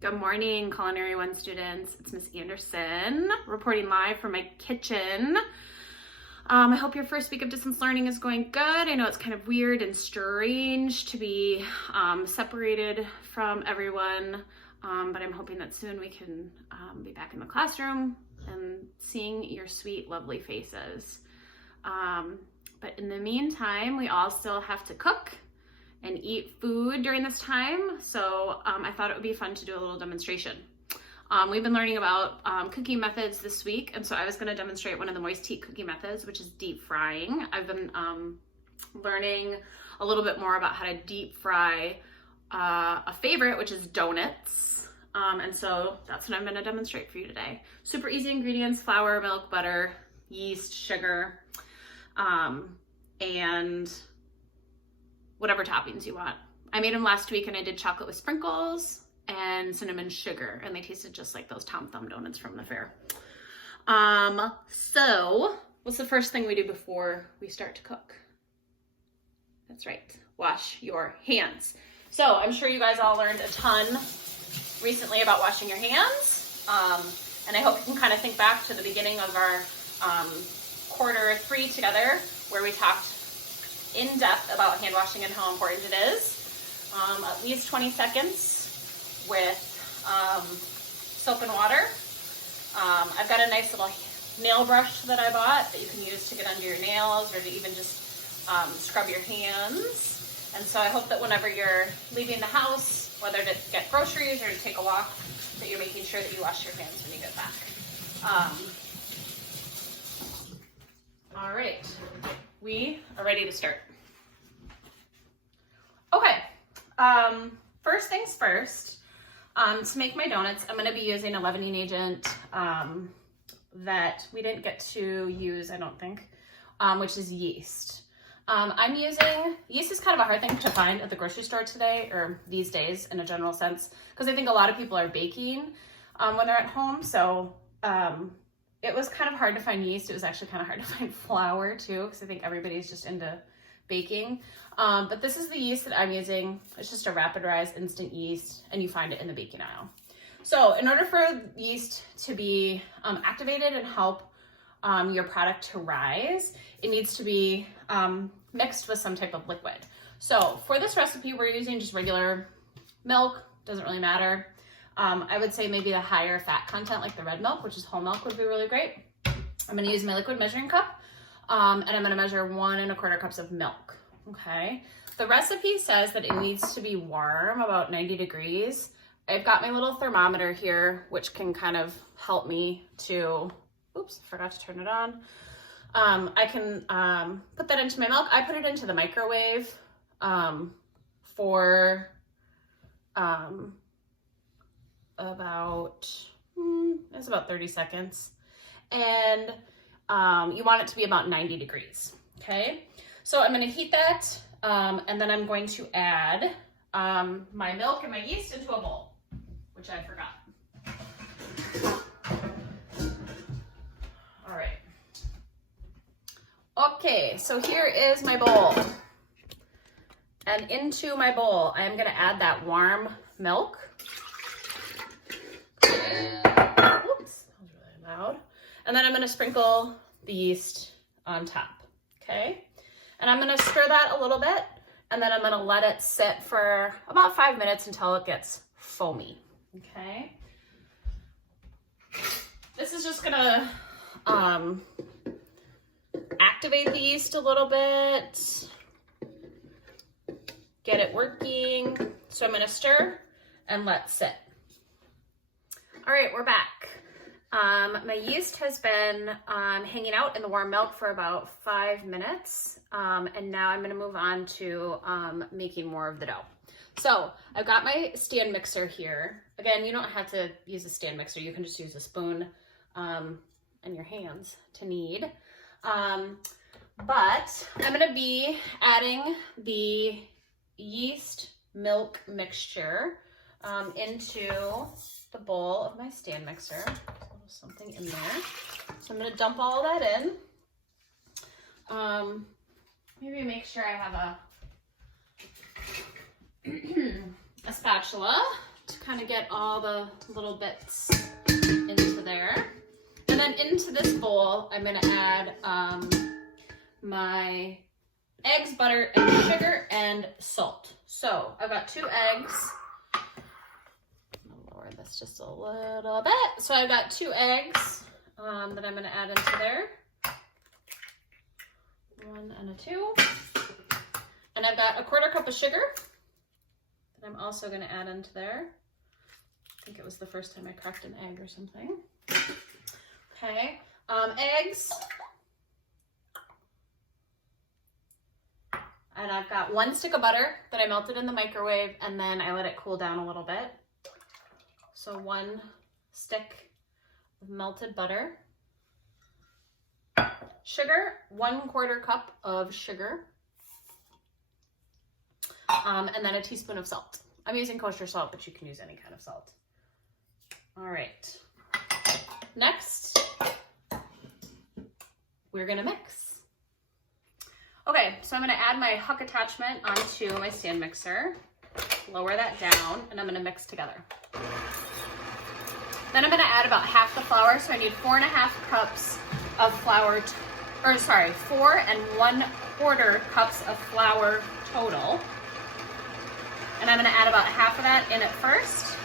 Good morning, Culinary 1 students. It's Miss Anderson reporting live from my kitchen. I hope your first week of distance learning is going good. I know it's kind of weird and strange to be separated from everyone, but I'm hoping that soon we can be back in the classroom and seeing your sweet, lovely faces. But in the meantime, we all still have to cook and eat food during this time. So I thought it would be fun to do a little demonstration. We've been learning about cooking methods this week. And so I was gonna demonstrate one of the moist heat cooking methods, which is deep frying. I've been learning a little bit more about how to deep fry a favorite, which is donuts. And so that's what I'm gonna demonstrate for you today. Super easy ingredients: flour, milk, butter, yeast, sugar, and whatever toppings you want. I made them last week and I did chocolate with sprinkles and cinnamon sugar, and they tasted just like those Tom Thumb donuts from the fair. So what's the first thing we do before we start to cook? That's right, wash your hands. So I'm sure you guys all learned a ton recently about washing your hands. And I hope you can kind of think back to the beginning of our quarter 3 together, where we talked in depth about hand washing and how important it is. At least 20 seconds with soap and water. I've got a nice little nail brush that I bought that you can use to get under your nails or to even just scrub your hands. And so I hope that whenever you're leaving the house, whether to get groceries or to take a walk, that you're making sure that you wash your hands when you get back. All right, we are ready to start. Okay, first things first, to make my donuts, I'm gonna be using a leavening agent that we didn't get to use, I don't think, which is yeast. Yeast is kind of a hard thing to find at the grocery store today, or these days in a general sense, because I think a lot of people are baking when they're at home, so it was kind of hard to find yeast. It was actually kind of hard to find flour too, because I think everybody's just into baking. But this is the yeast that I'm using. It's just a rapid rise instant yeast, and you find it in the baking aisle. So in order for yeast to be activated and help your product to rise, it needs to be mixed with some type of liquid. So for this recipe, we're using just regular milk, doesn't really matter. I would say maybe the higher fat content, like the red milk, which is whole milk, would be really great. I'm gonna use my liquid measuring cup, and I'm gonna measure 1 1/4 cups of milk, okay? The recipe says that it needs to be warm, about 90 degrees. I've got my little thermometer here, which can kind of help me to, oops, forgot to turn it on. I can put that into my milk. I put it into the microwave for it's about 30 seconds. And you want it to be about 90 degrees, okay? So I'm gonna heat that, and then I'm going to add my milk and my yeast into a bowl, which I forgot. All right. Okay, so here is my bowl. And into my bowl, I'm gonna add that warm milk. Whoops, that was really loud. And then I'm gonna sprinkle the yeast on top, okay? And I'm gonna stir that a little bit, and then I'm gonna let it sit for about 5 minutes until it gets foamy, okay? This is just gonna activate the yeast a little bit, get it working. So I'm gonna stir and let sit. All right, we're back. My yeast has been hanging out in the warm milk for about 5 minutes. And now I'm gonna move on to making more of the dough. So I've got my stand mixer here. Again, you don't have to use a stand mixer. You can just use a spoon and your hands to knead. But I'm gonna be adding the yeast milk mixture into the bowl of my stand mixer. There's a little something in there. So I'm gonna dump all that in. Maybe make sure I have a spatula to kind of get all the little bits into there. And then into this bowl, I'm gonna add my eggs, butter, and sugar, and salt. So I've got 2 eggs. I'll lower this just a little bit. So I've got 2 eggs that I'm gonna add into there. 1 and a 2. And I've got a 1/4 cup of sugar that I'm also gonna add into there. I think it was the first time I cracked an egg or something. Okay, eggs. And I've got 1 stick of butter that I melted in the microwave and then I let it cool down a little bit. So 1 stick of melted butter. Sugar, 1/4 cup of sugar. And then a teaspoon of salt. I'm using kosher salt, but you can use any kind of salt. All right. Next, we're gonna mix. Okay, so I'm gonna add my huck attachment onto my stand mixer, lower that down, and I'm gonna mix together. Then I'm gonna add about half the flour, so I need 4.5 cups of flour, 4 1/4 cups of flour total. And I'm gonna add about half of that in at first.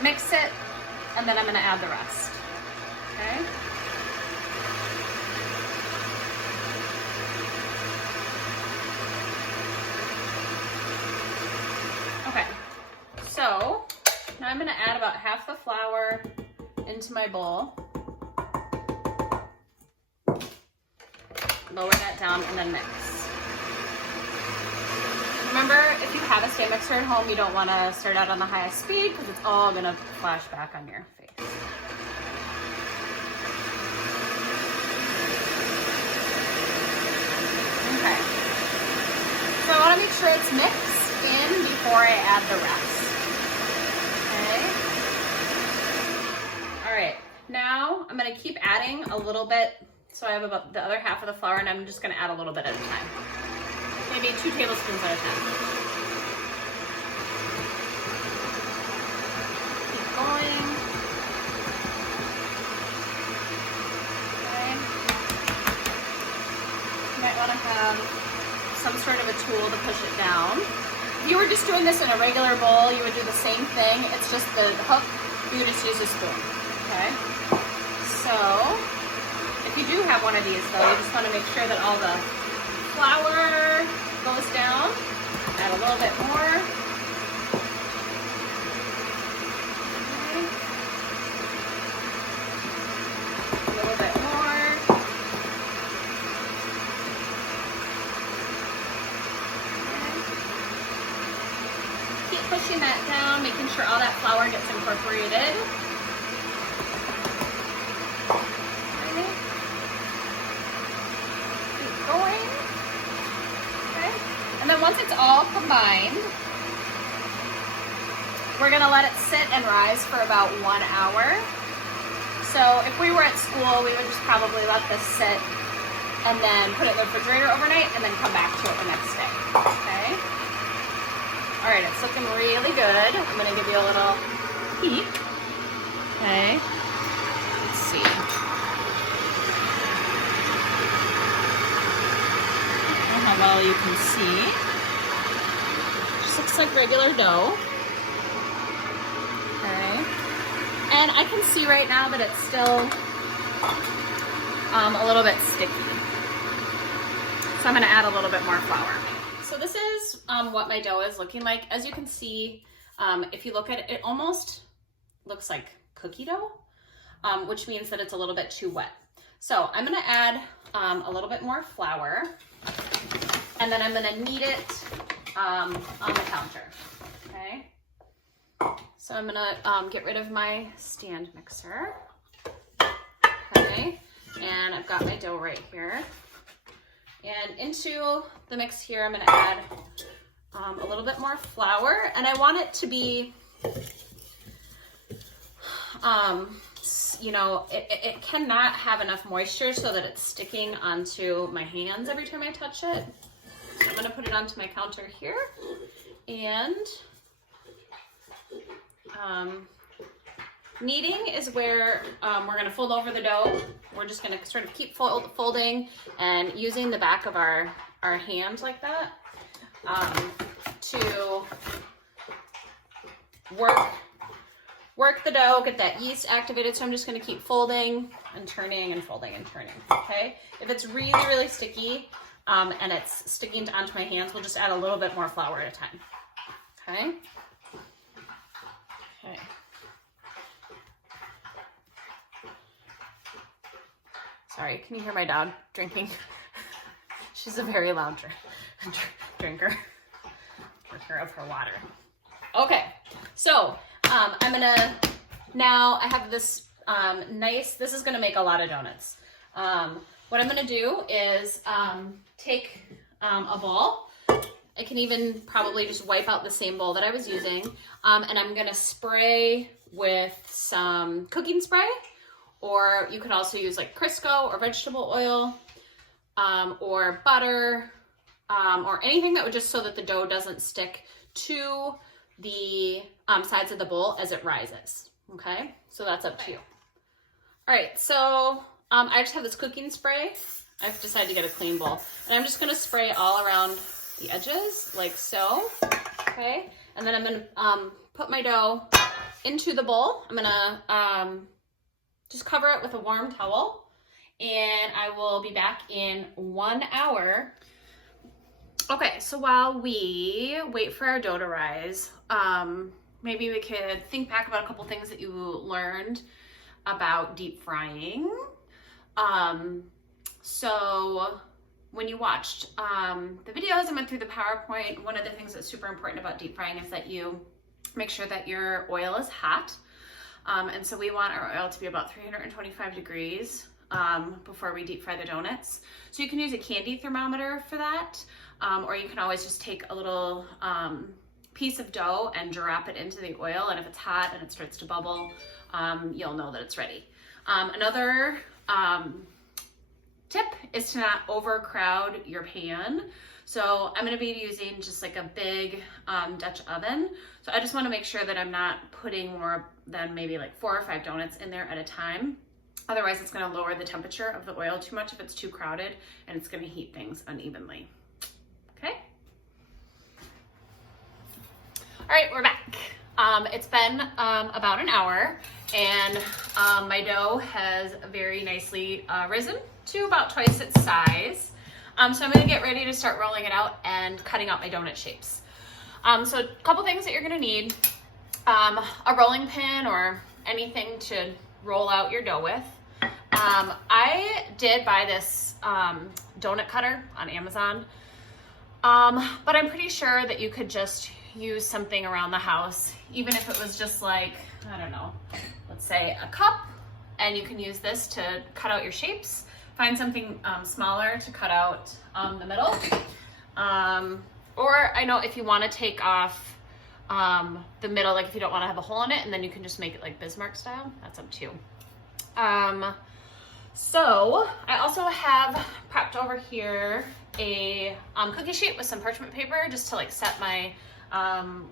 Mix it, and then I'm gonna add the rest, okay? Okay, so now I'm gonna add about half the flour into my bowl. Lower that down and then mix. Remember, if you have a stand mixer at home, you don't want to start out on the highest speed because it's all going to flash back on your face. Okay. So I want to make sure it's mixed in before I add the rest. Okay. All right. Now I'm going to keep adding a little bit. So I have about the other half of the flour and I'm just going to add a little bit at a time. Maybe 2 tablespoons at a time. Keep going. Okay. You might want to have some sort of a tool to push it down. If you were just doing this in a regular bowl, you would do the same thing. It's just the hook, you would just use a spoon. Okay? So, if you do have one of these though, you just want to make sure that all the flour goes down. Add a little bit more. Okay. A little bit more. Okay. Keep pushing that down, making sure all that flour gets incorporated. Okay. Keep going. And then once it's all combined, we're gonna let it sit and rise for about 1 hour. So if we were at school, we would just probably let this sit and then put it in the refrigerator overnight and then come back to it the next day, okay? All right, it's looking really good. I'm gonna give you a little peek, okay? Let's see. How well you can see. Just looks like regular dough. Okay. And I can see right now that it's still a little bit sticky. So I'm gonna add a little bit more flour. So this is what my dough is looking like. As you can see, if you look at it, it almost looks like cookie dough, which means that it's a little bit too wet. So I'm gonna add a little bit more flour. And then I'm gonna knead it on the counter, okay? So I'm gonna get rid of my stand mixer, okay? And I've got my dough right here. And into the mix here, I'm gonna add a little bit more flour. And I want it to be, you know, it cannot have enough moisture so that it's sticking onto my hands every time I touch it. So I'm gonna put it onto my counter here and Kneading is where we're going to fold over the dough. We're just going to sort of keep folding and using the back of our hand like that to work the dough, get that yeast activated. So I'm just going to keep folding and turning and folding and turning, okay? If it's really, really sticky and it's sticking onto my hands, we'll just add a little bit more flour at a time, okay? Okay. Sorry, can you hear my dog drinking? She's a very loud drinker of her water. Okay, so I'm gonna, now I have this this is gonna make a lot of donuts. What I'm gonna do is take a bowl. I can even probably just wipe out the same bowl that I was using. And I'm gonna spray with some cooking spray, or you could also use like Crisco or vegetable oil, or butter, or anything that would just so that the dough doesn't stick to the sides of the bowl as it rises. Okay, so that's up to you. All right, so I just have this cooking spray. I've decided to get a clean bowl, and I'm just gonna spray all around the edges like so. Okay, and then I'm gonna put my dough into the bowl. I'm gonna just cover it with a warm towel, and I will be back in 1 hour. Okay, so while we wait for our dough to rise, maybe we could think back about a couple things that you learned about deep frying. So when you watched the videos and went through the PowerPoint, one of the things that's super important about deep frying is that you make sure that your oil is hot. And so we want our oil to be about 325 degrees before we deep fry the donuts. So you can use a candy thermometer for that, or you can always just take a little piece of dough and drop it into the oil, and if it's hot and it starts to bubble, you'll know that it's ready. Another tip is to not overcrowd your pan. So I'm gonna be using just like a big Dutch oven. So I just wanna make sure that I'm not putting more than maybe like 4 or 5 donuts in there at a time. Otherwise it's gonna lower the temperature of the oil too much if it's too crowded, and it's gonna heat things unevenly. Okay? All right, we're back. It's been about an hour, and my dough has very nicely risen to about twice its size. So I'm gonna get ready to start rolling it out and cutting out my donut shapes. So a couple things that you're gonna need, a rolling pin or anything to roll out your dough with. I did buy this donut cutter on Amazon, but I'm pretty sure that you could just use something around the house, even if it was just like, I don't know, let's say a cup, and you can use this to cut out your shapes. Find something smaller to cut out the middle. Or I know if you want to take off the middle, like if you don't want to have a hole in it, and then you can just make it like Bismarck style, that's up to you. So I also have prepped over here a cookie sheet with some parchment paper just to like set my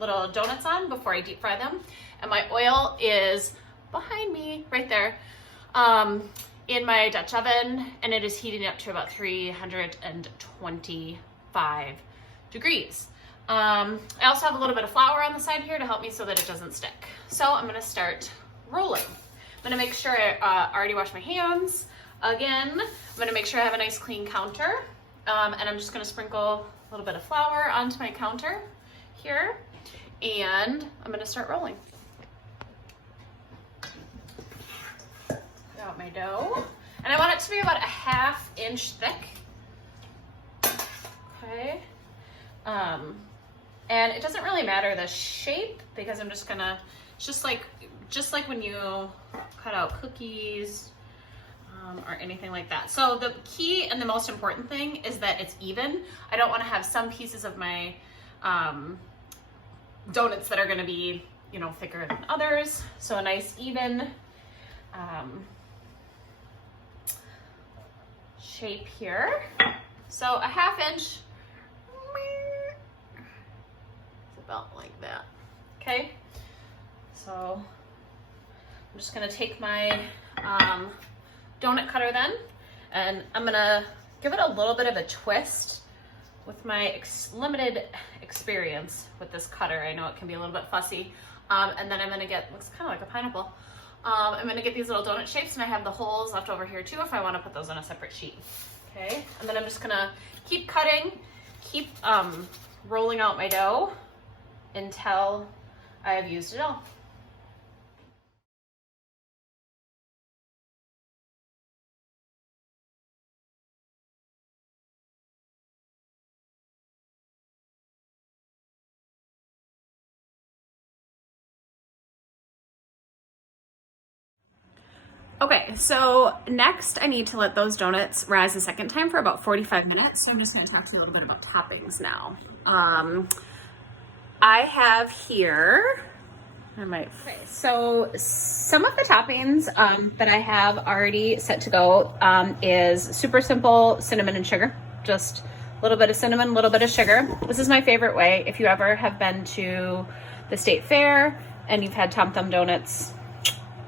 little donuts on before I deep fry them. And my oil is behind me right there in my Dutch oven, and it is heating up to about 325 degrees. I also have a little bit of flour on the side here to help me so that it doesn't stick. So I'm gonna start rolling. I'm gonna make sure I already washed my hands. Again, I'm gonna make sure I have a nice clean counter. And I'm just gonna sprinkle a little bit of flour onto my counter here, and I'm gonna start rolling. Got my dough, and I want it to be about a 1/2 inch thick. Okay. And it doesn't really matter the shape, because I'm just gonna, it's just like when you cut out cookies or anything like that. So the key and the most important thing is that it's even. I don't want to have some pieces of my donuts that are going to be, you know, thicker than others. So a nice even shape here. So a 1/2 inch, it's about like that. Okay. So I'm just gonna take my donut cutter then, and I'm gonna give it a little bit of a twist with my limited experience with this cutter. I know it can be a little bit fussy. And then I'm gonna get, looks kind of like a pineapple. I'm gonna get these little donut shapes, and I have the holes left over here too if I wanna put those on a separate sheet. Okay, and then I'm just gonna keep cutting, keep rolling out my dough until I have used it all. Okay, so next I need to let those donuts rise a second time for about 45 minutes. So I'm just gonna talk to you a little bit about toppings now. I have here, so some of the toppings that I have already set to go is super simple cinnamon and sugar. Just a little bit of cinnamon, a little bit of sugar. This is my favorite way. If you ever have been to the state fair and you've had Tom Thumb donuts,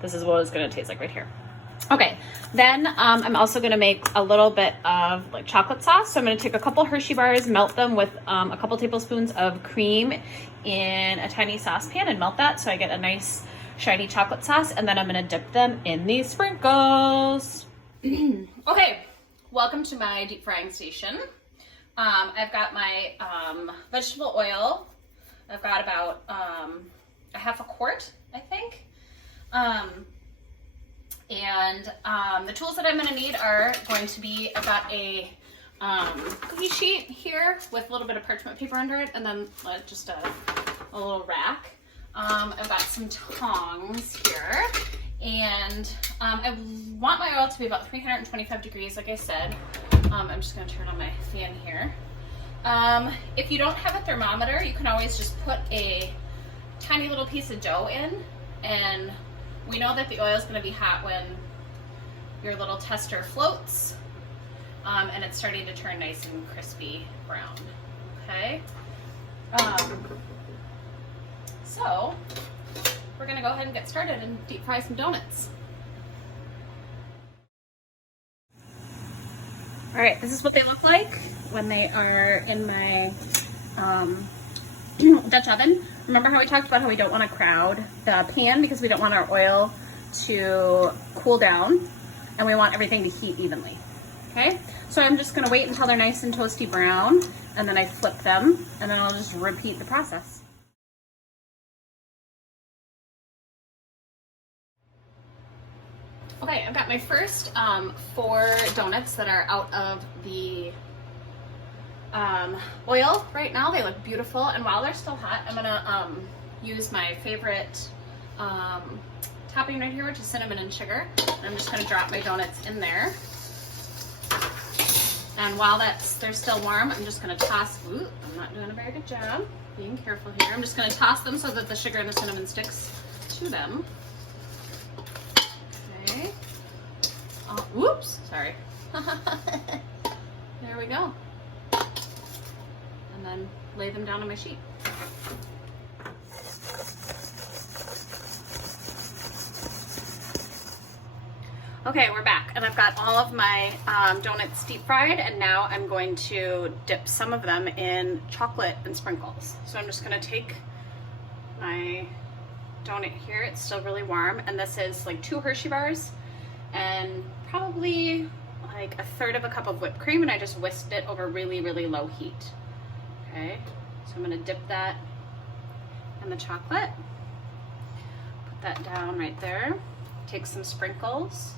this is what it's gonna taste like right here. Okay, then I'm also gonna make a little bit of like chocolate sauce. So I'm gonna take a couple Hershey bars, melt them with a couple tablespoons of cream in a tiny saucepan and melt that so I get a nice shiny chocolate sauce. And then I'm gonna dip them in these sprinkles. Okay, welcome to my deep frying station. I've got my vegetable oil. I've got about a half a quart, I think. The tools that I'm going to need are going to be, I've got a cookie sheet here with a little bit of parchment paper under it, and then just a little rack. I've got some tongs here, and I want my oil to be about 325 degrees, like I said. I'm just going to turn on my fan here. If you don't have a thermometer, you can always just put a tiny little piece of dough in, and we know that the oil is going to be hot when your little tester floats and it's starting to turn nice and crispy brown. Okay, so we're going to go ahead and get started and deep fry some donuts. All right, this is what they look like when they are in my Dutch oven. Remember how we talked about how we don't want to crowd the pan because we don't want our oil to cool down and we want everything to heat evenly. Okay, so I'm just gonna wait until they're nice and toasty brown, and then I flip them, and then I'll just repeat the process. Okay, I've got my first 4 donuts that are out of the oil right now. They look beautiful, and while they're still hot, I'm gonna use my favorite topping right here, which is cinnamon and sugar. And I'm just gonna drop my donuts in there. And while they're still warm, I'm just gonna toss, I'm not doing a very good job being careful here. I'm just gonna toss them so that the sugar and the cinnamon sticks to them. Okay. Oh, whoops, sorry. There we go. And then lay them down on my sheet. Okay, we're back, and I've got all of my donuts deep fried, and now I'm going to dip some of them in chocolate and sprinkles. So I'm just gonna take my donut here, it's still really warm, and this is like 2 Hershey bars and probably like 1/3 of a cup of whipped cream, and I just whisked it over really, really low heat. Okay, so I'm gonna dip that in the chocolate, put that down right there, take some sprinkles,